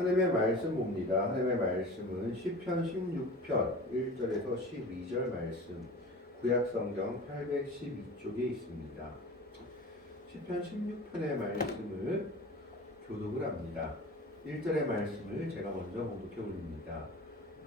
하나님의 말씀 봅니다. 하나님의 말씀은 시편 16편 1절에서 12절 말씀, 구약성경 812쪽에 있습니다. 시편 16편의 말씀을 교독을 합니다. 1절의 말씀을 제가 먼저 봉독해 올립니다.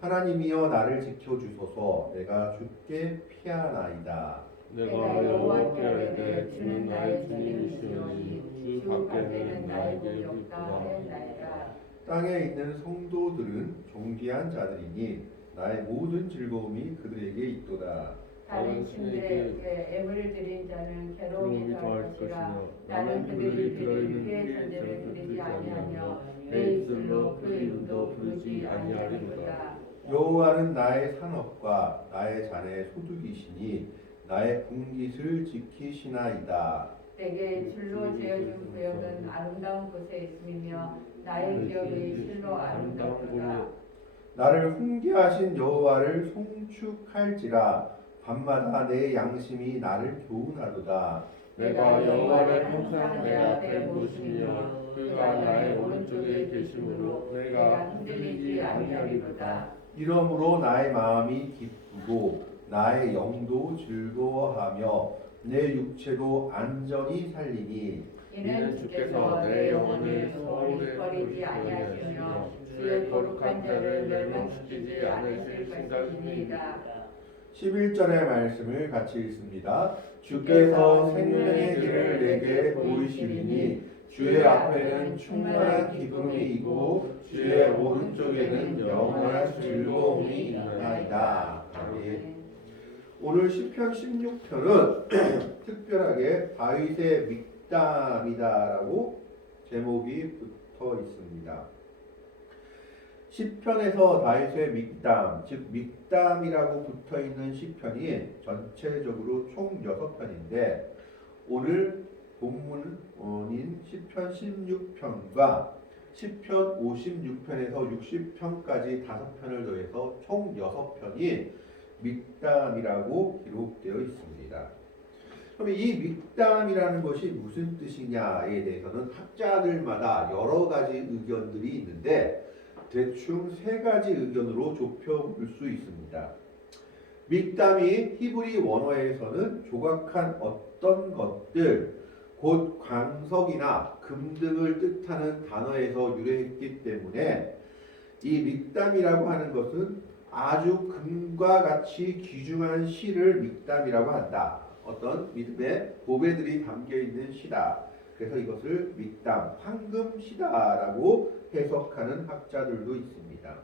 하나님이여 나를 지켜주소서. 내가 주께 피하나이다. 내가 여호와께 아뢰되 주는 나의 주님이시오니 주 밖에는 나에게 없다 하였나이다. 땅에 있는 성도들은 존귀한 자들이니 나의 모든 즐거움이 그들에게 있도다. 다른 신들에게 애물을 드린 자는 괴로움이 더할 것이라. 나는 그들이 드린 피의 천대를 드리지 아니하며 내 입술로 그 이름도 부르지 아니하리로다. 여호와는 나의 산업과 나의 잔의 소득이시니 나의 분깃을 지키시나이다. 내게 줄로 재어준 구역은 아름다운 곳에 있으며 나의 기업의 실로 아름다우도다. 나를 훈계하신 여호와를 송축할지라. 밤마다 내 양심이 나를 교훈하도다. 내가 여호와를 항상 내 앞에 모시며 그가 나의 오른쪽에 계심으로 내가 흔들리지 아니하리로다. 이러므로 나의 마음이 기쁘고 나의 영도 즐거워하며 내 육체도 안전히 살리니 이는 주께서 내 영혼을 소홀히 버리지 아니하시며 주의 거룩한 자를 멸망시키지 않으실 것이니이다. 11절의 말씀을 같이 읽습니다. 주께서 생명의 길을 내게 보이시리니 주의 앞에는 충만한 기쁨이 있고 주의 오른쪽에는 영원한 즐거움이 있나이다. 아멘. 오늘 시편 16편은 특별하게 다윗의 믹담이다라고 제목이 붙어 있습니다. 시편에서 다윗의 믹담, 즉 믹담이라고 붙어 있는 시편이 전체적으로 총 6편인데 오늘 본문인 시편 16편과 시편 56편에서 60편까지 5편을 더해서 총 6편이 믹담이라고 기록되어 있습니다. 그럼 이 믹담이라는 것이 무슨 뜻이냐에 대해서는 학자들마다 여러 가지 의견들이 있는데 대충 3가지 의견으로 좁혀볼 수 있습니다. 믹담이 히브리 원어에서는 조각한 어떤 것들, 곧 광석이나 금 등을 뜻하는 단어에서 유래했기 때문에 이 믹담이라고 하는 것은 아주 금과 같이 귀중한 시를 믹담이라고 한다. 어떤 믿음의 보배들이 담겨있는 시다. 그래서 이것을 믹담, 황금시다라고 해석하는 학자들도 있습니다.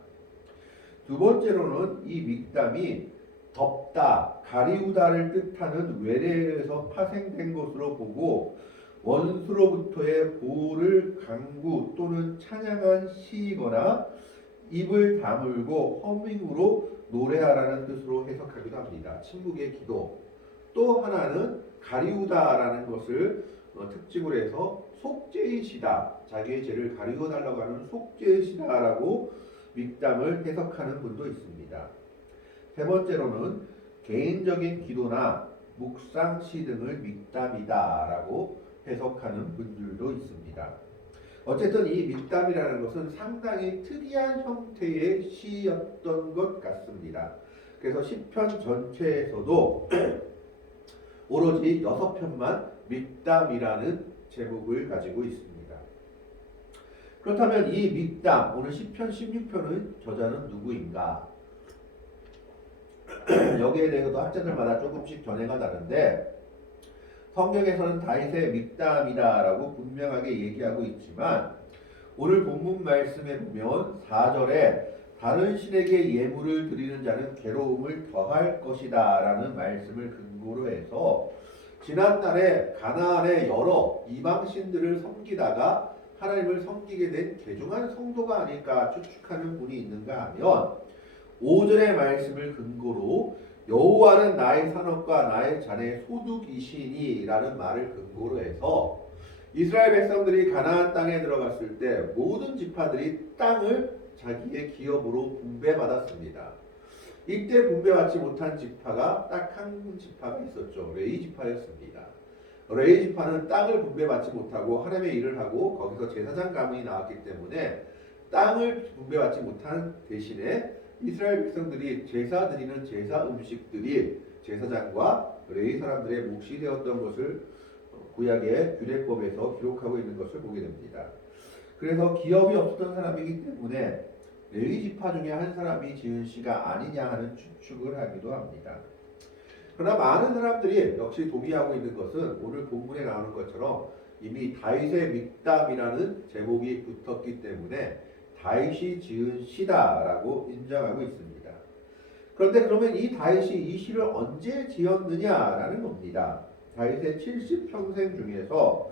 두 번째로는 이 믹담이 덮다, 가리우다를 뜻하는 외래에서 파생된 것으로 보고 원수로부터의 보호를 강구 또는 찬양한 시이거나 입을 다물고 허밍으로 노래하라는 뜻으로 해석하기도 합니다. 침묵의 기도. 또 하나는 가리우다라는 것을 특징으로 해서 속죄의 시다, 자기의 죄를 가리워달라고 하는 속죄의 시다라고 믹담을 해석하는 분도 있습니다. 세 번째로는 개인적인 기도나 묵상시 등을 믹담이다라고 해석하는 분들도 있습니다. 어쨌든 이 믹담이라는 것은 상당히 특이한 형태의 시였던 것 같습니다. 그래서 시편 전체에서도 오로지 6편만 믹담이라는 제목을 가지고 있습니다. 그렇다면 이 믹담, 오늘 시편 16편의 저자는 누구인가? 여기에 대해서도 학자들마다 조금씩 견해가 다른데 성경에서는 다윗의 믹담이다라고 분명하게 얘기하고 있지만 오늘 본문 말씀에 보면 4절에 다른 신에게 예물을 드리는 자는 괴로움을 더할 것이다 라는 말씀을 근거로 해서 지난날에 가나안의 여러 이방신들을 섬기다가 하나님을 섬기게 된 괴중한 성도가 아닐까 추측하는 분이 있는가 하면 5절의 말씀을 근거로 여호와는 나의 산업과 나의 잔의 소득이시니 라는 말을 근거로 해서 이스라엘 백성들이 가나안 땅에 들어갔을 때 모든 지파들이 땅을 자기의 기업으로 분배받았습니다. 이때 분배받지 못한 지파가 딱 한 지파가 있었죠. 레위 지파였습니다. 레위 지파는 땅을 분배받지 못하고 하나님의 일을 하고 거기서 제사장 가문이 나왔기 때문에 땅을 분배받지 못한 대신에 이스라엘 백성들이 제사 드리는 제사 음식들이 제사장과 레위 사람들의 몫이 되었던 것을 구약의 규례법에서 기록하고 있는 것을 보게 됩니다. 그래서 기업이 없었던 사람이기 때문에 레위 지파 중에 한 사람이 지은 시가 아니냐 하는 추측을 하기도 합니다. 그러나 많은 사람들이 역시 동의하고 있는 것은 오늘 본문에 나오는 것처럼 이미 다윗의 믹담이라는 제목이 붙었기 때문에 다윗이 지은 시다라고 인정하고 있습니다. 그런데 그러면 이 다윗이 이 시를 언제 지었느냐라는 겁니다. 다윗의 70평생 중에서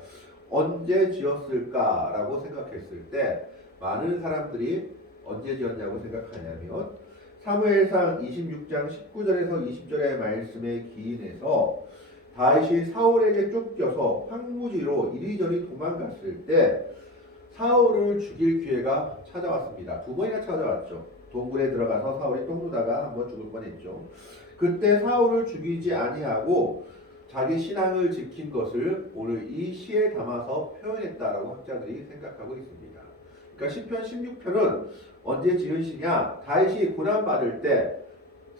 언제 지었을까라고 생각했을 때 많은 사람들이 언제 지었냐고 생각하냐면 사무엘상 26장 19절에서 20절의 말씀에 기인해서 다윗이 사울에게 쫓겨서 황무지로 이리저리 도망갔을 때 사울을 죽일 기회가 찾아왔습니다. 두 번이나 찾아왔죠. 동굴에 들어가서 사울이 똥 누다가 한번 죽을 뻔했죠. 그때 사울을 죽이지 아니하고 자기 신앙을 지킨 것을 오늘 이 시에 담아서 표현했다라고 학자들이 생각하고 있습니다. 그러니까 시편 16편은 언제 지은 시냐? 다윗이 고난받을 때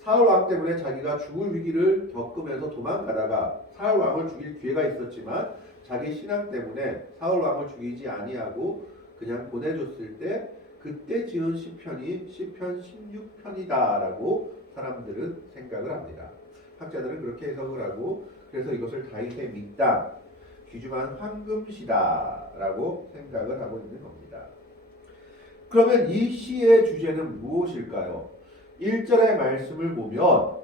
사울 왕 때문에 자기가 죽을 위기를 겪으면서 도망가다가 사울 왕을 죽일 기회가 있었지만 자기 신앙 때문에 사울 왕을 죽이지 아니하고 그냥 보내줬을 때 그때 지은 시편이 시편 16편이다라고 사람들은 생각을 합니다. 학자들은 그렇게 해석을 하고 그래서 이것을 다윗의 믹담, 귀중한 황금시다라고 생각을 하고 있는 겁니다. 그러면 이 시의 주제는 무엇일까요? 1절의 말씀을 보면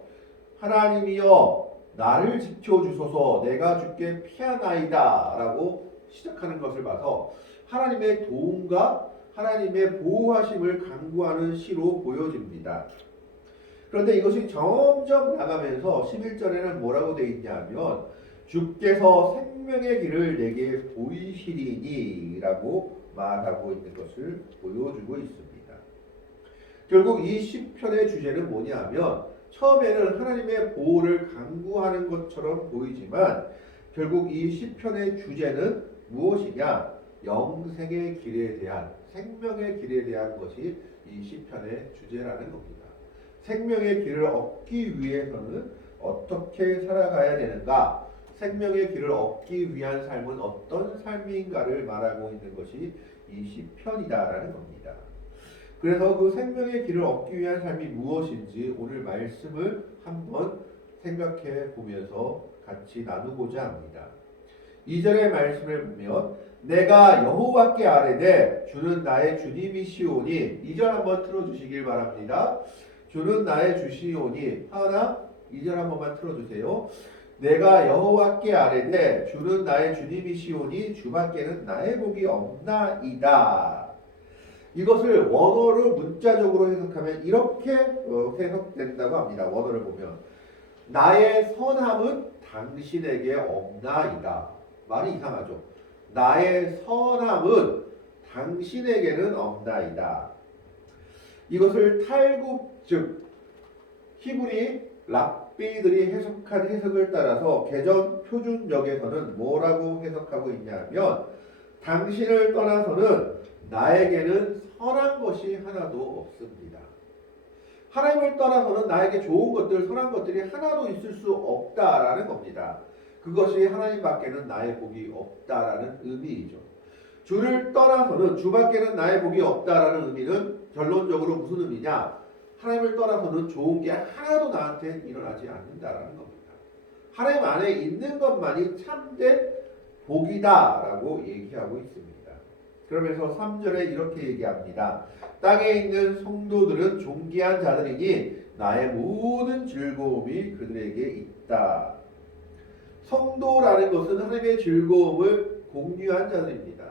하나님이여 나를 지켜주소서 내가 주께 피하나이다 라고 시작하는 것을 봐서 하나님의 도움과 하나님의 보호하심을 강구하는 시로 보여집니다. 그런데 이것이 점점 나가면서 11절에는 뭐라고 되어 있냐면 주께서 생명의 길을 내게 보이시리니 라고 말하고 있는 것을 보여주고 있습니다. 결국 이 시편의 주제는 뭐냐면 처음에는 하나님의 보호를 강구하는 것처럼 보이지만 결국 이 시편의 주제는 무엇이냐? 영생의 길에 대한 생명의 길에 대한 것이 이 시편의 주제라는 겁니다. 생명의 길을 얻기 위해서는 어떻게 살아가야 되는가? 생명의 길을 얻기 위한 삶은 어떤 삶인가를 말하고 있는 것이 이 시편이다라는 겁니다. 그래서 그 생명의 길을 얻기 위한 삶이 무엇인지 오늘 말씀을 한번 생각해 보면서 같이 나누고자 합니다. 2절의 말씀을 보면 내가 여호와께 아뢰되 주는 나의 주님이시오니 2절 한번 틀어주시길 바랍니다. 주는 나의 주시오니 하나 2절 한 번만 틀어주세요. 내가 여호와께 아뢰되 주는 나의 주님이시오니 주밖에는 나의 복이 없나이다. 이것을 원어로 문자적으로 해석하면 이렇게 해석된다고 합니다. 원어를 보면 나의 선함은 당신에게 없나이다. 말이 이상하죠. 나의 선함은 당신에게는 없나이다. 이것을 탈굽 즉 히브리 랍비들이 해석한 해석을 따라서 개정 표준역에서는 뭐라고 해석하고 있냐면 당신을 떠나서는 나에게는 선한 것이 하나도 없습니다. 하나님을 떠나서는 나에게 좋은 것들, 선한 것들이 하나도 있을 수 없다라는 겁니다. 그것이 하나님밖에는 나의 복이 없다라는 의미이죠. 주를 떠나서는 주밖에는 나의 복이 없다라는 의미는 결론적으로 무슨 의미냐? 하나님을 떠나서는 좋은 게 하나도 나한테 일어나지 않는다라는 겁니다. 하나님 안에 있는 것만이 참된 복이다라고 얘기하고 있습니다. 그러면서 3절에 이렇게 얘기합니다. 땅에 있는 성도들은 존귀한 자들이니 나의 모든 즐거움이 그들에게 있다. 성도라는 것은 하나님의 즐거움을 공유한 자들입니다.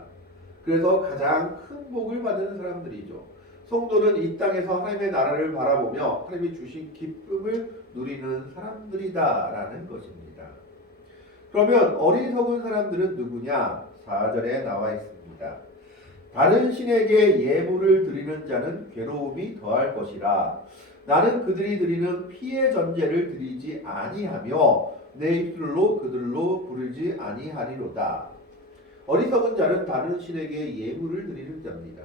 그래서 가장 큰 복을 받는 사람들이죠. 성도는 이 땅에서 하나님의 나라를 바라보며 하나님이 주신 기쁨을 누리는 사람들이다라는 것입니다. 그러면 어리석은 사람들은 누구냐? 4절에 나와 있습니다. 다른 신에게 예물을 드리는 자는 괴로움이 더할 것이라. 나는 그들이 드리는 피의 전제를 드리지 아니하며 내 입술로 그들로 부르지 아니하리로다. 어리석은 자는 다른 신에게 예물을 드리는 자입니다.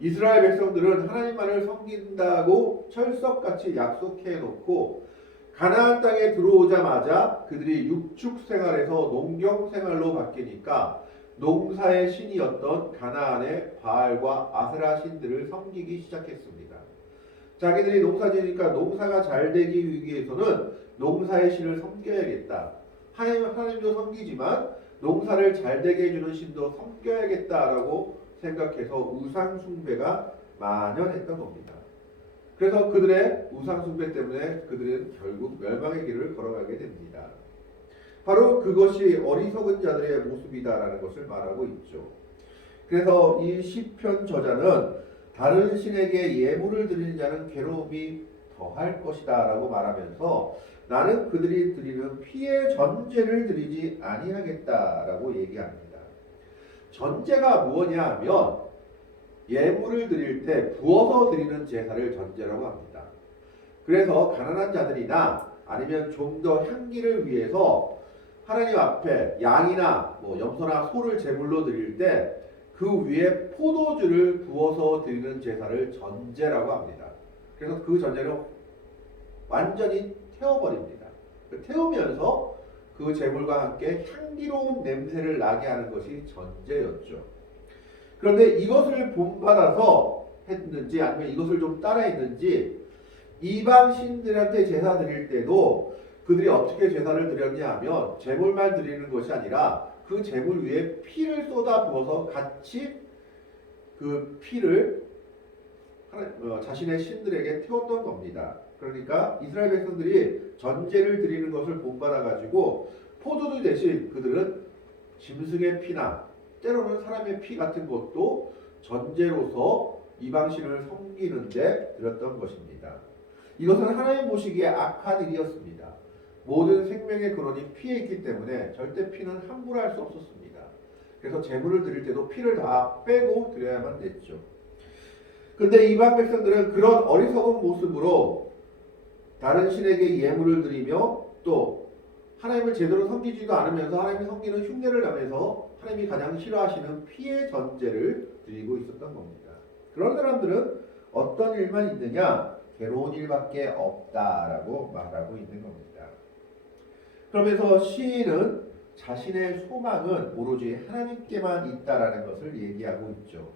이스라엘 백성들은 하나님만을 섬긴다고 철석같이 약속해 놓고 가나안 땅에 들어오자마자 그들이 육축 생활에서 농경 생활로 바뀌니까 농사의 신이었던 가나안의 바알과 아세라 신들을 섬기기 시작했습니다. 자기들이 농사 지으니까 농사가 잘 되기 위해서는 농사의 신을 섬겨야겠다. 하나님도 섬기지만 농사를 잘 되게 해주는 신도 섬겨야겠다라고 생각해서 우상 숭배가 만연했던 겁니다. 그래서 그들의 우상 숭배 때문에 그들은 결국 멸망의 길을 걸어가게 됩니다. 바로 그것이 어리석은 자들의 모습이다라는 것을 말하고 있죠. 그래서 이 시편 저자는 다른 신에게 예물을 드리는 자는 괴로움이 더할 것이다 라고 말하면서 나는 그들이 드리는 피의 전제를 드리지 아니하겠다라고 얘기합니다. 전제가 무엇이냐 하면 예물을 드릴 때 부어서 드리는 제사를 전제라고 합니다. 그래서 가난한 자들이나 아니면 좀 더 향기를 위해서 하나님 앞에 양이나 염소나 소를 제물로 드릴 때 그 위에 포도주를 부어서 드리는 제사를 전제라고 합니다. 그래서 그 전제를 완전히 태워버립니다. 태우면서 그 제물과 함께 향기로운 냄새를 나게 하는 것이 전제였죠. 그런데 이것을 본받아서 했는지 아니면 이것을 좀 따라했는지 이방 신들한테 제사 드릴 때도 그들이 어떻게 제사를 드렸냐 하면 제물만 드리는 것이 아니라 그 제물 위에 피를 쏟아 부어서 같이 그 피를 자신의 신들에게 태웠던 겁니다. 그러니까 이스라엘 백성들이 전제를 드리는 것을 본받아 가지고 포도주 대신 그들은 짐승의 피나 때로는 사람의 피 같은 것도 전제로서 이방신을 섬기는데 드렸던 것입니다. 이것은 하나님 보시기에 악한 일이었습니다. 모든 생명의 근원이 피에 있기 때문에 절대 피는 함부로 할 수 없었습니다. 그래서 제물을 드릴 때도 피를 다 빼고 드려야만 됐죠. 그런데 이방 백성들은 그런 어리석은 모습으로 다른 신에게 예물을 드리며 또 하나님을 제대로 섬기지도 않으면서 하나님을 섬기는 흉내를 내면서 하나님이 가장 싫어하시는 피의 전제를 드리고 있었던 겁니다. 그런 사람들은 어떤 일만 있느냐? 괴로운 일밖에 없다라고 말하고 있는 겁니다. 그러면서 시인은 자신의 소망은 오로지 하나님께만 있다라는 것을 얘기하고 있죠.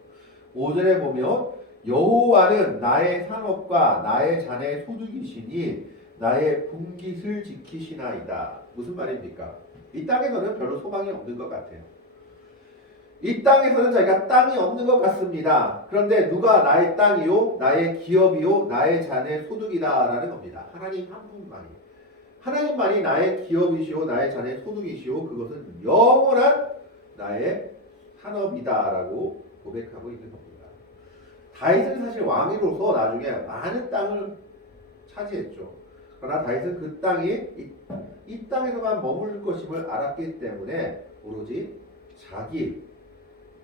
5절에 보면 여호와는 나의 산업과 나의 잔의 소득이시니 나의 분깃을 지키시나이다. 무슨 말입니까? 이 땅에서는 별로 소망이 없는 것 같아요. 이 땅에서는 자기가 땅이 없는 것 같습니다. 그런데 누가 나의 땅이요, 나의 기업이요, 나의 잔의 소득이다 라는 겁니다. 하나님 한 분만이. 하나님만이 나의 기업이시오, 나의 잔의 소득이시오, 그것은 영원한 나의 산업이다 라고 고백하고 있는 겁니다. 다윗은 사실 왕으로서 나중에 많은 땅을 차지했죠. 그러나 다윗은 그 땅이 이 땅에서만 머물 것임을 알았기 때문에 오로지 자기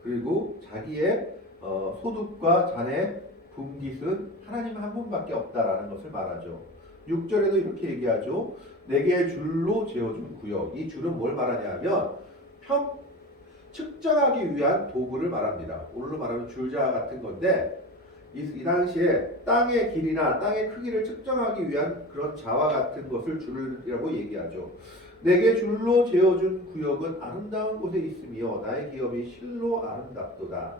그리고 자기의 소득과 잔의 분깃은 하나님 한 분밖에 없다라는 것을 말하죠. 6절에도 이렇게 얘기하죠. 내게 줄로 재어준 구역. 이 줄은 뭘 말하냐면 측정하기 위한 도구를 말합니다. 오늘로 말하면 줄자 같은 건데 이 당시에 땅의 길이나 땅의 크기를 측정하기 위한 그런 자와 같은 것을 줄이라고 얘기하죠. 내게 줄로 재어준 구역은 아름다운 곳에 있으며 나의 기업이 실로 아름답도다.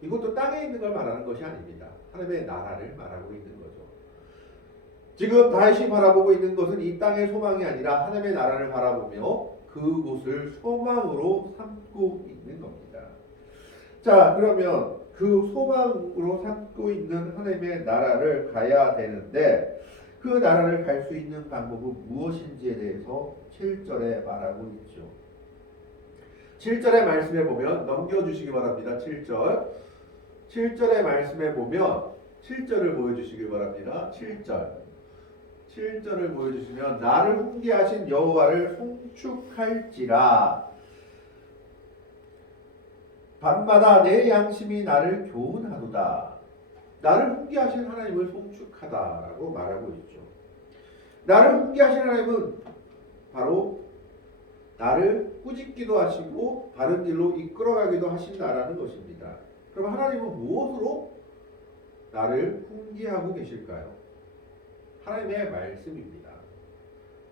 이것도 땅에 있는 걸 말하는 것이 아닙니다. 하나님의 나라를 말하고 있는 거죠. 지금 다윗이 바라보고 있는 것은 이 땅의 소망이 아니라 하나님의 나라를 바라보며 그곳을 소망으로 삼고 있는 겁니다. 자, 그러면 그 소망으로 삼고 있는 하나님의 나라를 가야 되는데 그 나라를 갈 수 있는 방법은 무엇인지에 대해서 7절에 말하고 있죠. 7절의 말씀에 보면 넘겨주시기 바랍니다. 7절의 말씀에 보면 7절을 보여주시기 바랍니다. 7절을 보여주시면 나를 훈계하신 여호와를 송축할지라 밤마다 내 양심이 나를 교훈하도다. 나를 훈계하신 하나님을 송축하다라고 말하고 있죠. 나를 훈계하신 하나님은 바로 나를 꾸짖기도 하시고 바른 길로 이끌어가기도 하신다라는 것입니다. 그럼 하나님은 무엇으로 나를 훈계하고 계실까요? 하나님의 말씀입니다.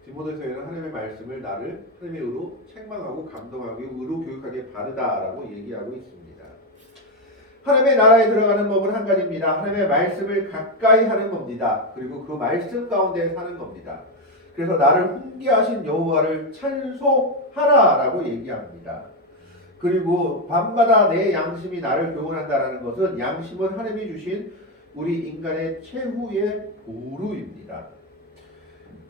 디모데서에는 하나님의 말씀을 나를 하나님의 의로 책망하고 감동하고 의로 교육하게 바르다라고 얘기하고 있습니다. 하나님의 나라에 들어가는 법은 한 가지입니다. 하나님의 말씀을 가까이 하는 겁니다. 그리고 그 말씀 가운데 사는 겁니다. 그래서 나를 훈계하신 여호와를 찬송하라라고 얘기합니다. 그리고 밤마다 내 양심이 나를 교훈한다라는 것은 양심은 하나님이 주신 우리 인간의 최후의 보루입니다.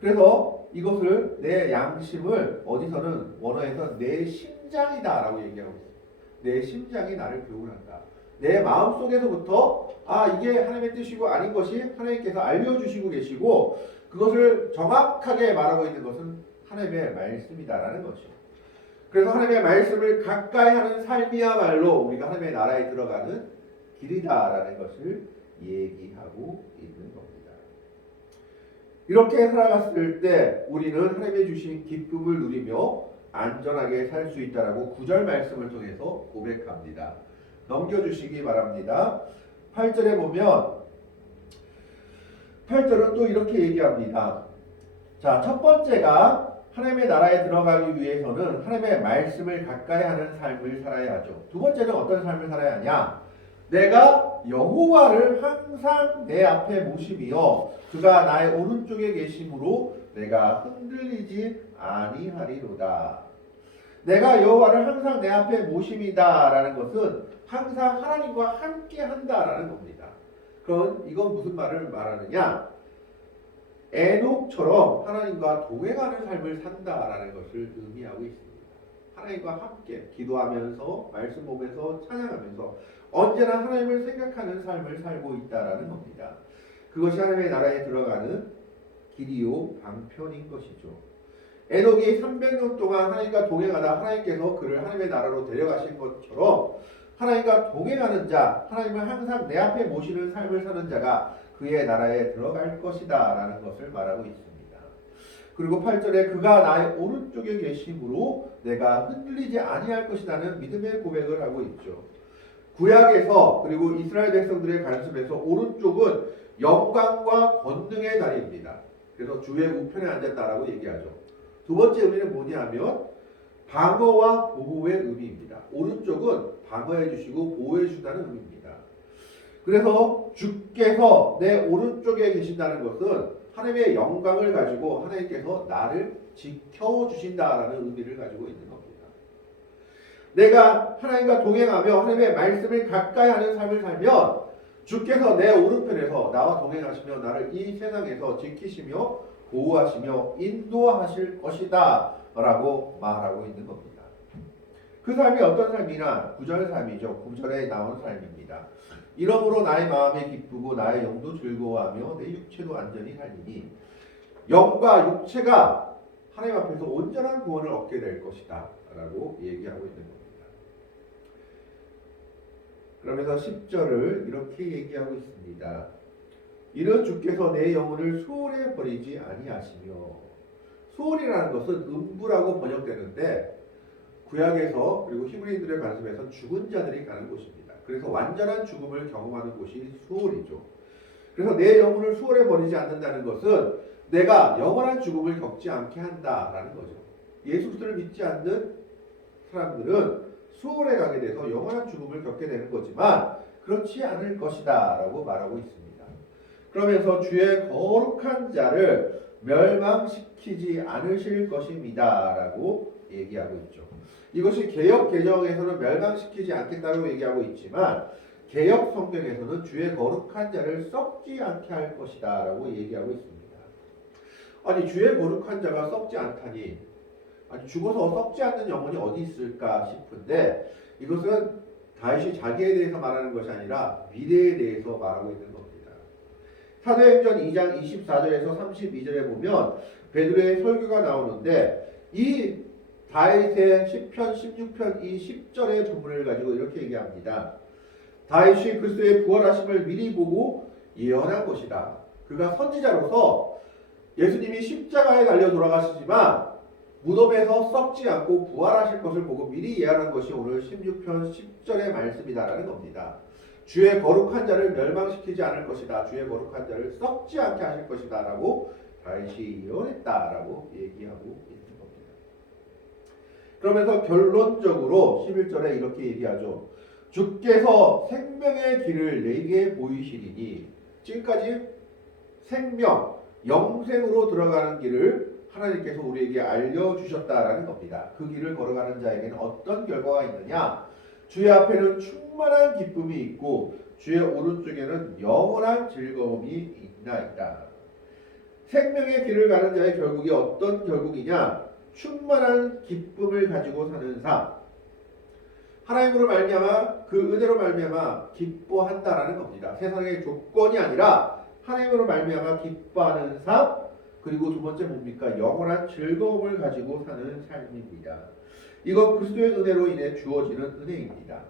그래서 이것을 내 양심을 어디서는 원어에서 내 심장이다라고 얘기하고 있습니다. 내 심장이 나를 교훈한다. 내 마음속에서부터 이게 하나님의 뜻이고 아닌 것이 하나님께서 알려주시고 계시고 그것을 정확하게 말하고 있는 것은 하나님의 말씀이다라는 것이죠. 그래서 하나님의 말씀을 가까이 하는 삶이야말로 우리가 하나님의 나라에 들어가는 길이다라는 것을 얘기하고 있는 겁니다. 이렇게 살아갔을 때 우리는 하나님의 주신 기쁨을 누리며 안전하게 살 수 있다라고 9절 말씀을 통해서 고백합니다. 넘겨주시기 바랍니다. 8절에 보면 8절은 또 이렇게 얘기합니다. 자, 첫 번째가 하나님의 나라에 들어가기 위해서는 하나님의 말씀을 가까이 하는 삶을 살아야 하죠. 두 번째는 어떤 삶을 살아야 하냐? 내가 여호와를 항상 내 앞에 모심이요 그가 나의 오른쪽에 계심으로 내가 흔들리지 아니하리로다. 내가 여호와를 항상 내 앞에 모심이다라는 것은 항상 하나님과 함께 한다라는 겁니다. 그럼 이건 무슨 말을 말하느냐? 에녹처럼 하나님과 동행하는 삶을 산다라는 것을 의미하고 있습니다. 하나님과 함께 기도하면서 말씀 보면서 찬양하면서 언제나 하나님을 생각하는 삶을 살고 있다라는 겁니다. 그것이 하나님의 나라에 들어가는 길이요 방편인 것이죠. 에녹이 300년 동안 하나님과 동행하다 하나님께서 그를 하나님의 나라로 데려가신 것처럼 하나님과 동행하는 자, 하나님을 항상 내 앞에 모시는 삶을 사는 자가 그의 나라에 들어갈 것이다 라는 것을 말하고 있습니다. 그리고 8절에 그가 나의 오른쪽에 계심으로 내가 흔들리지 아니할 것이라는 믿음의 고백을 하고 있죠. 구약에서 그리고 이스라엘 백성들의 관습에서 오른쪽은 영광과 권능의 자리입니다. 그래서 주의 우편에 앉았다라고 얘기하죠. 두 번째 의미는 뭐냐면 방어와 보호의 의미입니다. 오른쪽은 방어해 주시고 보호해 주신다는 의미입니다. 그래서 주께서 내 오른쪽에 계신다는 것은 하나님의 영광을 가지고 하나님께서 나를 지켜주신다라는 의미를 가지고 있는 겁니다. 내가 하나님과 동행하며 하나님의 말씀을 가까이 하는 삶을 살면 주께서 내 오른편에서 나와 동행하시며 나를 이 세상에서 지키시며 보호하시며 인도하실 것이다 라고 말하고 있는 겁니다. 그 삶이 어떤 삶이나 9절 삶이죠. 9절에 나온 삶입니다. 이러므로 나의 마음이 기쁘고 나의 영도 즐거워하며 내 육체도 안전히 살리니 영과 육체가 하나님 앞에서 온전한 구원을 얻게 될 것이다 라고 얘기하고 있는 겁니다. 그러면서 10절을 이렇게 얘기하고 있습니다. 이는 주께서 내 영혼을 수월에 버리지 아니하시며, 수월이라는 것은 음부라고 번역되는데 구약에서 그리고 히브리인들의 관습에서 죽은 자들이 가는 곳입니다. 그래서 완전한 죽음을 경험하는 곳이 수월이죠. 그래서 내 영혼을 수월에 버리지 않는다는 것은 내가 영원한 죽음을 겪지 않게 한다라는 거죠. 예수 그리스도를 믿지 않는 사람들은 수월에 가게 돼서 영원한 죽음을 겪게 되는 거지만 그렇지 않을 것이다 라고 말하고 있습니다. 그러면서 주의 거룩한 자를 멸망시키지 않으실 것입니다 라고 얘기하고 있죠. 이것이 개역 개정에서는 멸망시키지 않겠다고 얘기하고 있지만 개역 성경에서는 주의 거룩한 자를 썩지 않게 할 것이다 라고 얘기하고 있습니다. 아니 주의 거룩한 자가 썩지 않다니, 아니 죽어서 썩지 않는 영혼이 어디 있을까 싶은데 이것은 다윗이 자기에 대해서 말하는 것이 아니라 미래에 대해서 말하고 있는 겁니다. 사도행전 2장 24절에서 32절에 보면 베드로의 설교가 나오는데 이 다윗의 시편 16편 이 10절의 본문을 가지고 이렇게 얘기합니다. 다윗이 그리스도의 부활하심을 미리 보고 예언한 것이다. 그가 선지자로서 예수님이 십자가에 달려 돌아가시지만 무덤에서 썩지 않고 부활하실 것을 보고 미리 예언한 것이 오늘 16편 10절의 말씀이다라는 겁니다. 주의 거룩한 자를 멸망시키지 않을 것이다. 주의 거룩한 자를 썩지 않게 하실 것이다. 라고 다윗이 예언했다라고 얘기하고 있는 겁니다. 그러면서 결론적으로 11절에 이렇게 얘기하죠. 주께서 생명의 길을 내게 보이시리니, 지금까지 생명, 영생으로 들어가는 길을 하나님께서 우리에게 알려주셨다라는 겁니다. 그 길을 걸어가는 자에게는 어떤 결과가 있느냐? 주의 앞에는 충만한 기쁨이 있고 주의 오른쪽에는 영원한 즐거움이 있나이다. 생명의 길을 가는 자의 결국이 어떤 결국이냐? 충만한 기쁨을 가지고 사는 삶. 하나님으로 말미암아 그 은혜로 말미암아 기뻐한다라는 겁니다. 세상의 조건이 아니라 하나님으로 말미암아 기뻐하는 삶. 그리고 두 번째 뭡니까? 영원한 즐거움을 가지고 사는 삶입니다. 이건 그리스도의 은혜로 인해 주어지는 은혜입니다.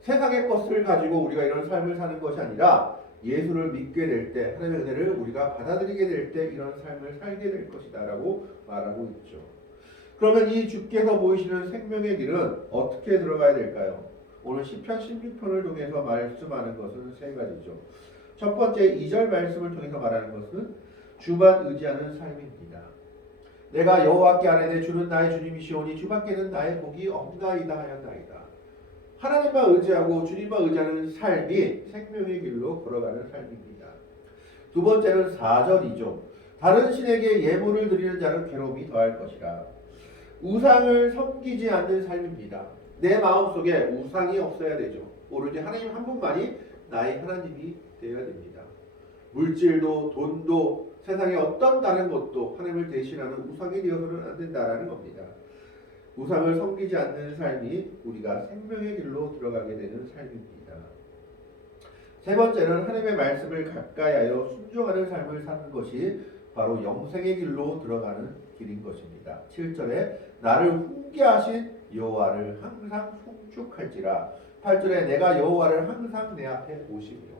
세상의 것을 가지고 우리가 이런 삶을 사는 것이 아니라 예수를 믿게 될 때, 하나님의 은혜를 우리가 받아들이게 될 때 이런 삶을 살게 될 것이다 라고 말하고 있죠. 그러면 이 주께서 보이시는 생명의 길은 어떻게 들어가야 될까요? 오늘 시편 16편을 통해서 말씀하는 것은 세 가지죠. 첫 번째 2절 말씀을 통해서 말하는 것은 주만 의지하는 삶입니다. 내가 여호와께 아뢰되 주는 나의 주님이시오니 주밖에는 나의 복이 없나이다 하였나이다. 하나님만 의지하고 주님만 의지하는 삶이 생명의 길로 걸어가는 삶입니다. 두 번째는 4절이죠. 다른 신에게 예물을 드리는 자는 괴로움이 더할 것이라. 우상을 섬기지 않는 삶입니다. 내 마음속에 우상이 없어야 되죠. 오로지 하나님 한 분만이 나의 하나님이 되어야 됩니다. 물질도 돈도 세상의 어떤 다른 것도 하나님을 대신하는 우상이 되어서는 안 된다라는 겁니다. 우상을 섬기지 않는 삶이 우리가 생명의 길로 들어가게 되는 삶입니다. 세 번째는 하나님의 말씀을 가까이하여 순종하는 삶을 사는 것이 바로 영생의 길로 들어가는 길인 것입니다. 7절에 나를 훈계 하신 여호와를 항상 송축할지라. 8절에 내가 여호와를 항상 내 앞에 모시며.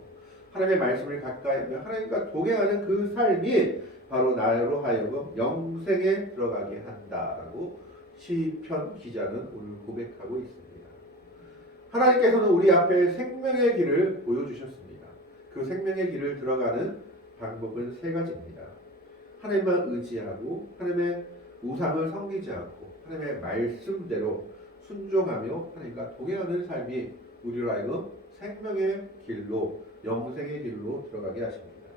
하나님의 말씀을 가까이 하며 하나님과 동행하는 그 삶이 바로 나로 하여금 영생에 들어가게 한다라고 시편 기자는 오늘 고백하고 있습니다. 하나님께서는 우리 앞에 생명의 길을 보여주셨습니다. 그 생명의 길을 들어가는 방법은 세 가지입니다. 하나님만 의지하고 하나님의 우상을 섬기지 않고 하나님의 말씀대로 순종하며 하나님과 동행하는 삶이 우리로 하여금 생명의 길로 영생의 길로 들어가게 하십니다.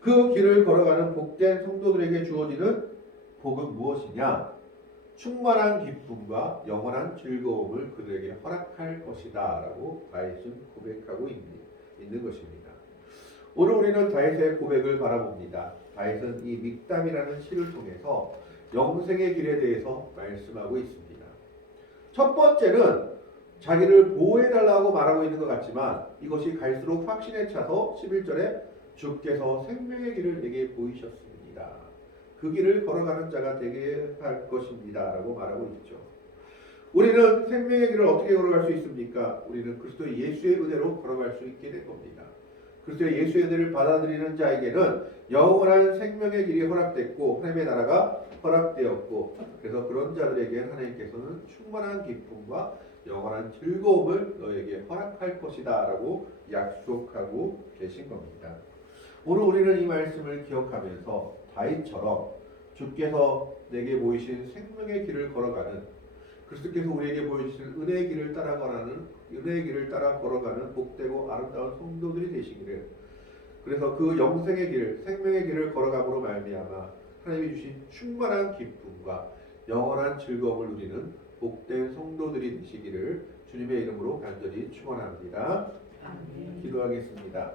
그 길을 걸어가는 복된 성도들에게 주어지는 복은 무엇이냐? 충만한 기쁨과 영원한 즐거움을 그들에게 허락할 것이다 라고 다윗은 고백하고 있는 것입니다. 오늘 우리는 다윗의 고백을 바라봅니다. 다윗은 이 믹담이라는 시를 통해서 영생의 길에 대해서 말씀하고 있습니다. 첫 번째는 자기를 보호해달라고 말하고 있는 것 같지만 이것이 갈수록 확신에 차서 11절에 주께서 생명의 길을 내게 보이셨습니다. 그 길을 걸어가는 자가 되게 할 것입니다 라고 말하고 있죠. 우리는 생명의 길을 어떻게 걸어갈 수 있습니까? 우리는 그리스도 예수의 은혜로 걸어갈 수 있게 된 겁니다. 그리스도 예수의 은혜를 받아들이는 자에게는 영원한 생명의 길이 허락됐고 하나님의 나라가 허락되었고, 그래서 그런 자들에게 하나님께서는 충만한 기쁨과 영원한 즐거움을 너에게 허락할 것이다 라고 약속하고 계신 겁니다. 오늘 우리는 이 말씀을 기억하면서 다윗처럼 주께서 내게 보이신 생명의 길을 걸어가는, 그리스도께서 우리에게 보이신 은혜의 길을 따라 걸어가는 복되고 아름다운 성도들이 되시기를, 그래서 그 영생의 길, 생명의 길을 걸어감으로 말미암아 하나님이 주신 충만한 기쁨과 영원한 즐거움을 누리는 복된 성도들이 되시기를 주님의 이름으로 간절히 축원합니다. 기도하겠습니다.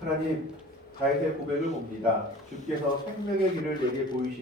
하나님, 다윗의 고백을 봅니다. 주께서 생명의 길을 내게 보이시